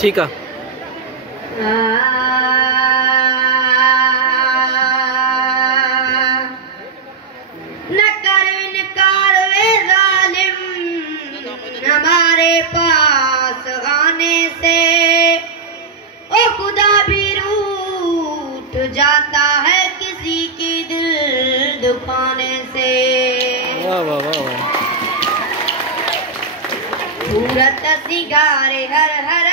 ठीक है। न कर इनकार वे जालिम हमारे पास आने से, ओ खुदा भी रूठ जाता है किसी की दिल दुखाने से। वाह वाह वाह वाह। सूरत सिंगारे हर हर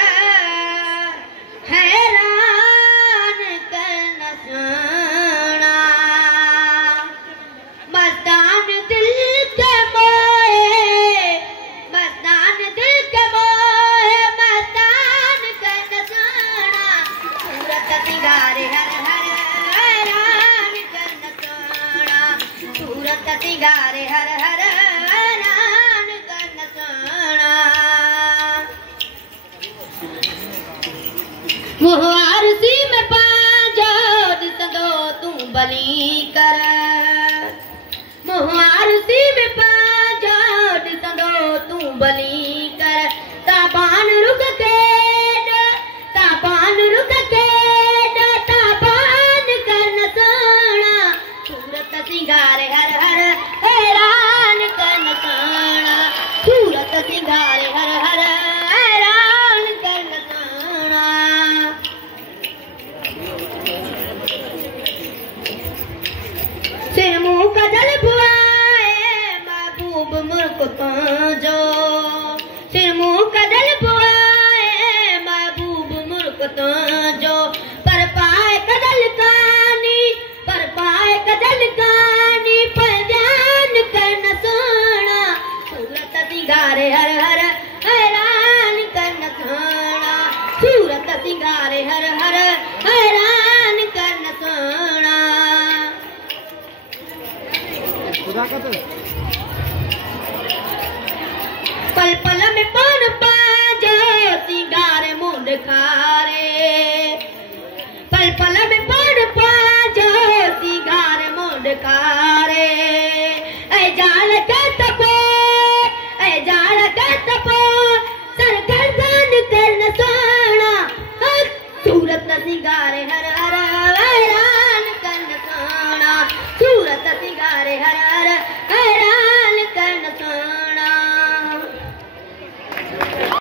हैरान कर न सुना, मस्तान दिल के मोहे, मस्तान दिल के मोहे, मस्तान कर न सुना। सूरत सिंगारे हर हर हैरान कर न सुना, सूरत सिंगारे हर हर हैरान कर न सुना। वो आरसी में पांजो दिसंदो तू बली कर, वो आरसी में पांजो दिसंदो तू बली कर। तापान रुक के तापान रुक के तापान कर न सोना, सूरत सिंगारे हर हर हैरान कर न सोना, सूरत सिंगारे हर हर हैरान कर न सोना। सिर मुंह कदल बुआए महबूब मुल्क तो जो, सिर मुंह कदल बुआए महबूब मुल्क तो जो। पर पाए कदल कानी, पर पाए कदल कानी, पर ध्यान कर न सोना, सूरत सिंगारे हर हर हैरान कर न सोना, सूरत सिंगारे हर हर हैरान कर न सोना। पल पल में पान पाजो सिंगारे मुंड खारे, पल पल में पान पाजो सिंगारे मुंड खारे। ऐ जाल के तपो, ऐ जाल के तपो, सर गर्दन कर न सोना, सूरत सिंगारे हर हर हैरान कर न सोना, सूरत सिंगारे हर हर हैरान